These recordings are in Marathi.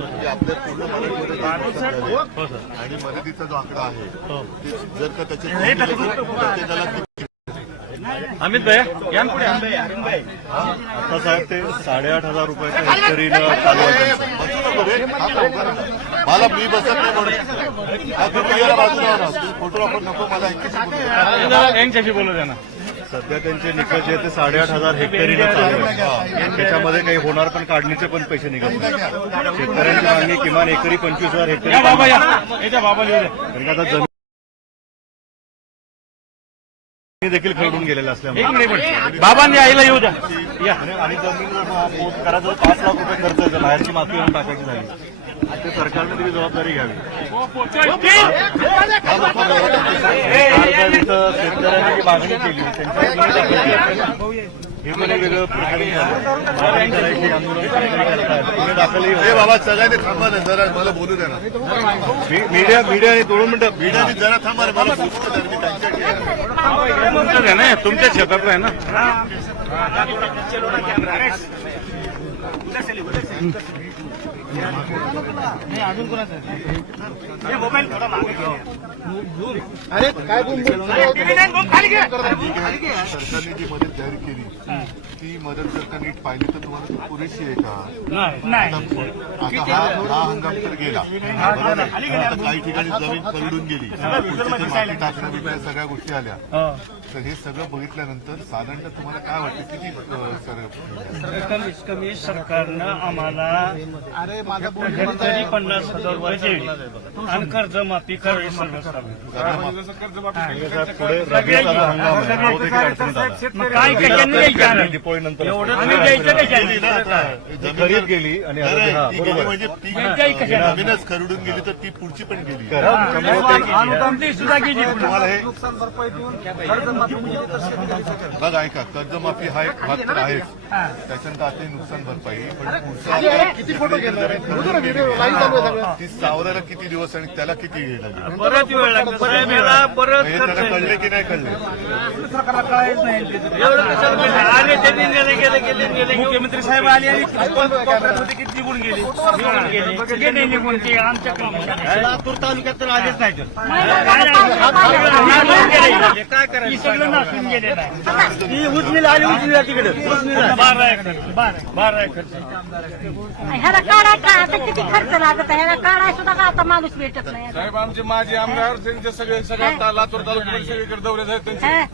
की आपल्या पूर्ण मराठवाड्यात आणि मदतीचा जो आकडा आहे जर का त्याच्या प्रत्येकाला अमित भैया या पुढे आता साहेब ते 8,500 रुपयाच्या हेक्टरीनं चालू आहे. मला मी बसत नाही म्हणून बाजूला फोटो आपण नको मला यांच्याशी बोलू द्या ना. सध्या त्यांचे निकष जे ते 8,500 हेक्टरीनं चालू आहे. त्याच्यामध्ये काही होणार पण काढणीचे पण पैसे निघत नाही. शेतकऱ्यांची मागणी किमान एकरी 25,000 हेक्टरी कारण आता जमीन देखील खरडून गेलेलं असल्यामुळे बाबांनी आईला येऊ द्या आणि जमीन करायचं 5 लाख रुपये खर्च येतो. बाहेरची माती आणून टाकायची झाली ते सरकारने तरी जबाबदारी घ्यावी. शेतकऱ्यांनी जी मागणी केली त्यांच्या हे मला वेगळं प्रकारे आंदोलन दाखलही बाबा सगळ्यांनी थांबा ना जरा मला बोलू द्या ना. मीडिया आणि 2 मिनिटं मीडियाने जरा थांबा ना मला बोलू द्या मी तुमचंच आहे ना तुमच्याच शेतातलं आहे ना. अजून कोणाचं मोबाईल थोडा मागे अरे काय सरकारने जी मदत जाहीर केली ती मदत जर का नीट पाहिली तर तुम्हाला पुरेशी आहे का? आता हा हंगाम तर गेला आता काही ठिकाणी जमीन खरडून गेली माती टाकणं सगळ्या गोष्टी आल्या तर हे सगळं बघितल्यानंतर साधारणतः तुम्हाला काय वाटतं किती कमीत कमी सरकारनं आम्हाला तरी 50,000 रुपये दिले आणि कर्जमाफी करावी सर्वसाधारण. काय दिपोळीनंतर खरीद गेली आणि म्हणजे जमीनच खरडून गेली तर ती पुढची पण गेली सुद्धा गेली. तुम्हाला हे बघ ऐका कर्जमाफी हा एक भाग तर आहेच त्याच्यानंतर आता नुकसान भरपाई पण पुढचा किती फोटो घेणार ती सावरायला किती दिवस आणि त्याला किती वेळ लागेल परत वेळ लागला परत त्याला कळले की नाही कळले मुख्यमंत्री साहेब आले आणि किती निघून गेले निघून ते आमच्या लातूर तालुक्यात तर आलेच नाही काय करायचं सगळं नासून गेलेलं आहे. उजनीला आली उजनीला तिकडे 12 एकर ह्याला काढा का आता किती खर्च लागत आहे ह्याला काढा सुद्धा का आता माणूस भेटत नाही. साहेब आमचे माजी आमदार त्यांचे सगळ्या लातूर तालुक्यात सगळीकडे दौरे आहेत त्यांचे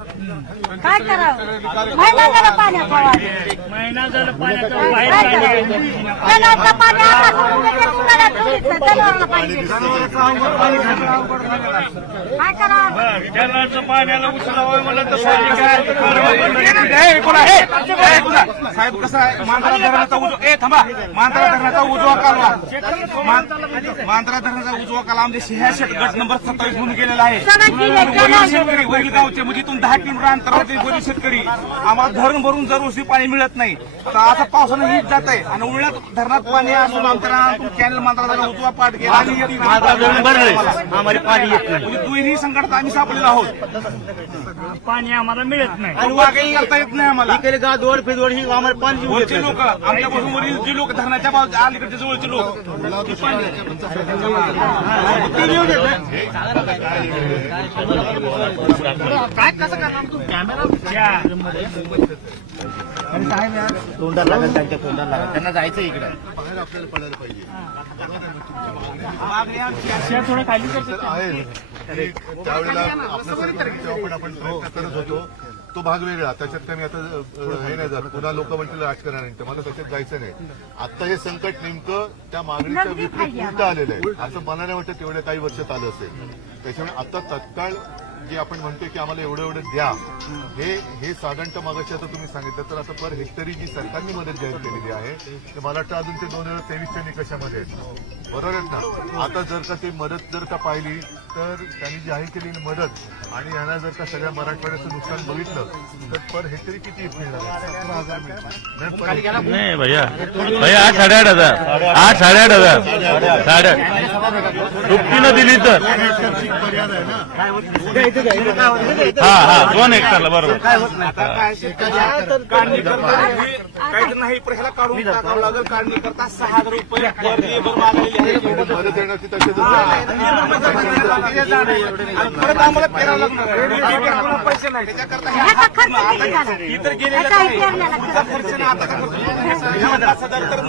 काय करावं महिना झालं पाण्यात महिना झालं पाण्यात तलावाचं पाणी आता उन्हाळ्यात सोडीचं तलावाचं पाणी काय करावं जलाचं पाण्याला उचलावं मला तर साहेब कसं आहे मांजरा धरणाचा उजवा कालवा मांजरा धरणाचा उजवा कालवा आमच्या सिंहाशेत गट नंबर 27 म्हणून गेलेला आहे. शेतकरी वरील गावचे म्हणजे इथून 10 किलोमीटर अंतरावरचे वरील शेतकरी आम्हाला धरण भरून दरवर्षी पाणी मिळत नाही. तर आता पावसानं हीच जात आहे आणि उन्हाळ्यात धरणात पाणी असून आमच्या कॅनल मांजरा उजवा पाठ गेला आणि पाणी येत नाही म्हणजे दुहेरी संकटात आम्ही सापडलेलो आहोत. पाणी आम्हाला मिळत नाही आणि वाघही करता येत नाही आम्हाला. इकडे गादवड फिदवड ही आम्हाला पाणी वरचे लोक आमच्यापासून वरील जे लोक धरणाच्या अलीकडचे जवळचे लोक काय कसं करणार तू कॅमेरा तोंडाला लागेल त्यांच्या तोंडाला लागेल त्यांना जायचं इकडे आपल्याला पडायला पाहिजे थोडं खाली त्यावेळेला आपल्यासारखं पण आपण प्रयत्न करत होतो तो भाग वेगळा त्याच्यात काही आता हे नाही जात पुन्हा लोक म्हणतील राजकारण नाही तर मला त्याच्यात जायचं नाही. आता हे संकट नेमकं त्या मागणीच्या विपरीत उलट आलेलं आहे असं मला नाही वाटतं तेवढ्या काही वर्षात आलं असेल. त्याच्यामुळे आता तत्काळ जे आपण म्हणतो की आम्हाला एवढं द्या हे साधारणतः मागाशी आता तुम्ही सांगितलं तर आता पर हेक्टरी जी सरकारने मदत जाहीर केलेली आहे ते मला वाटतं अजून ते 2023च्या निकषामध्ये आहेत बरोबर आहेत ना. आता जर का ते मदत जर का पाहिली तर त्यांनी जाहीर केलेली मदत आणि यांना जर का सगळ्या मराठवाड्याचं नुकसान बघितलं तर पर हेक्टरी किती मिळणार 17,000 मिळणार नाही भैया 8,500 8,500 दुपटीनं दिली तर पर्याय आहे ना हा 2 हेक्टरला बरोबर. आता काय शेतकरी काढणी करता काहीच नाही पण ह्याला काढून टाकावं लागेल. काढणी करता 6,000 रुपये पर लेबर मागलेली आहे. मदत येण्याची तशीच आणि परत आम्हाला पेरावं लागणार आहे. पैसे नाही त्याच्याकरता ह्याचा खर्च किती झाला? इतर गेलेला ह्याचा नाही. पेरण्याला तुझा खर्च ना आता खर्च 50,000 तर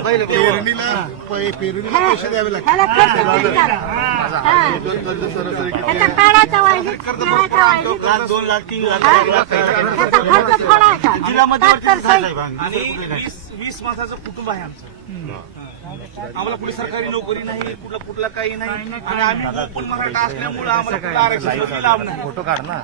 ह्याला खर्च किती झाला? हा. ह्याचा काढायचा वाहिनीत, पेरायचा वाहिनीत. 2 लाख 3 लाख ह्याचा खर्च थोडा आहे का? ट्रॅक्टर सहित. आणि 20 माणसाचं कुटुंब आहे आमचं. आम्हाला कुठे सरकारी नोकरी नाही, कुठला काही नाही. आणि आम्ही ओपन मराठा असल्यामुळे आम्हाला कुठलं आरक्षण लाभ नाही. फोटो काढ ना.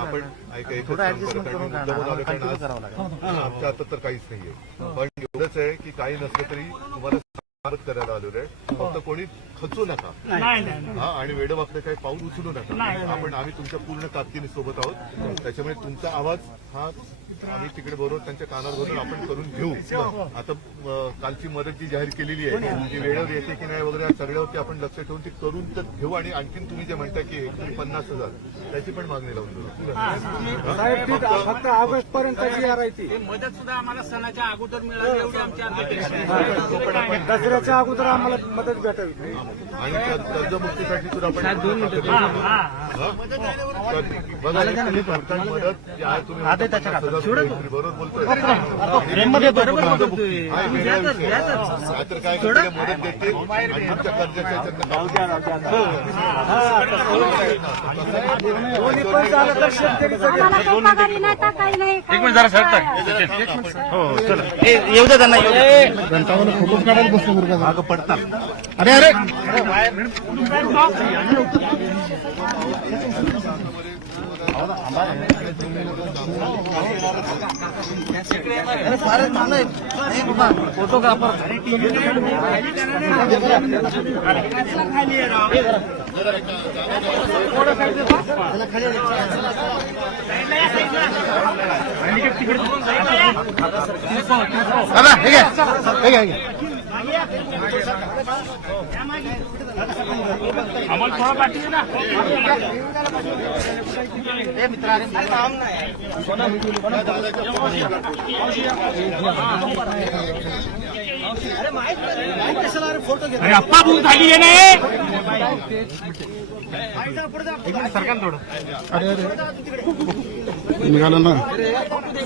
आपण ऐका एकच काम करत आहे. मुद्दामून आलं कारण आज आमच्या हातात तर काहीच नाहीये. पण एवढंच आहे की काही नसलं तरी तुम्हाला मदत करायला आलेलो आहे. फक्त कोणी खचू नका. हा आणि वेडवाकडे काही पाऊल उचलू नका. आम्ही तुमच्या पूर्ण ताकदीने सोबत आहोत. त्याच्यामुळे तुमचा आवाज हा आम्ही तिकडे बरोबर त्यांच्या कानावर घालून आपण करून घेऊ. आता कालची मदत जी जाहीर केलेली आहे ती वेळेवर येते की नाही वगैरे सगळ्यावरती आपण लक्ष ठेवून ती करून तर घेऊ. आणि आणखीन तुम्ही जे म्हणता की 50,000 त्याची पण मागणी लावून देऊ. फक्त ऑगस्ट पर्यंत मदत सुद्धा आम्हाला सणाच्या अगोदर मिळाली एवढी आमची अपेक्षा आहे. दसऱ्याच्या अगोदर आम्हाला मदत भेटावी. आणि कर्जमुक्तीसाठी सुद्धा आपण बघा सरकार मदत जी आहे तुम्ही बरोबर बोलतोय. तर काय करतील मदत देतील आणि तुमच्या कर्जाच्या आम्हाला काही पगारी नाही का काही नाही. एक मिनिट जरा सरता. हो चला येऊ दे त्यांना. फोटोच काढायला बसलो मागं पडतात. अरे अरे दादा ठीक आहे. आम्हाला थोडा पाठीशी ना. अरे अप्पा भूक झाली आहे ना. सरकार थोडं अरे अरे निघालो ना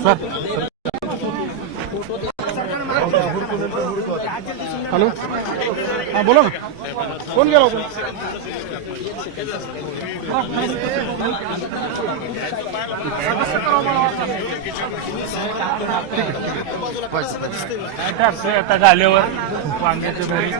सर. हॅलो हा बोला ना. कोण गेला होता? आता झाल्यावर वांग्याचे भरी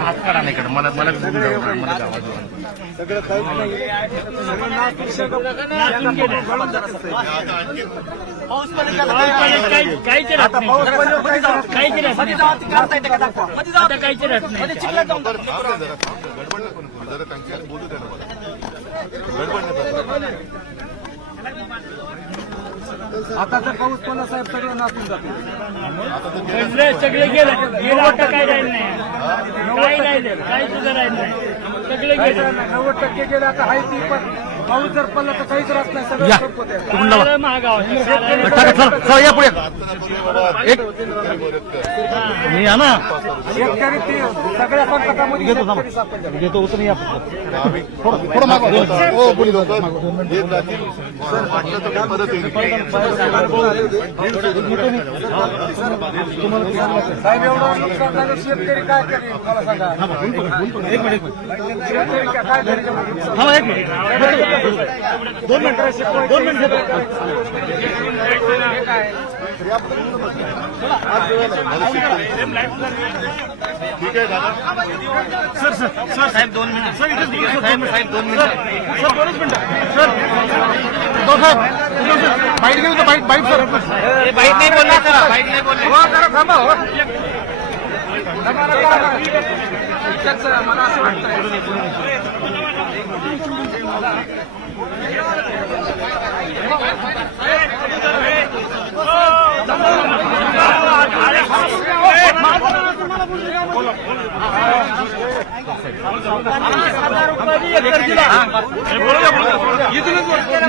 हात काढा नाही मला मला आवाज सगळं काहीच नाही. काहीच राहत नाही. काहीच राहत नाही. गडबड नको जरा त्यांच्याशी बोलू द्या ना मला. गडबड नका. आता तर पाऊस पडला साहेब सगळं नाचून जाते. सगळे गेलं वाटतं काय राहिलं नाही. काही राहिलं काही सुद्धा राहिलं नाही. सगळे गेलं 90% गेले. आता हाय ती पण पाऊस जर पडला तर काहीच राहत नाही. सगळं संपत महागाव या पुढे एक मी या ना. शेतकरी ते सगळ्या संकटामध्ये शेतकरी सापडले. घेतो उतरून या. थोडं मागं हो बोली लोक येत राहतील. वाटलं तर मदत येईल. साहेब एवढं नुकसान झालं शेतकरी काय करेल मला सांगा. एक मिनिट शेतकरी काय करेल. हा एक मिनिट 2 मिनिटं 2 मिनिटं काय ठीक आहे दादा. साहेब 2 मिनिट साहेब 2 मिनिट बाईट नाही बोलला सर बाईट नाही बोलले थांबा हो मला असं वाटतं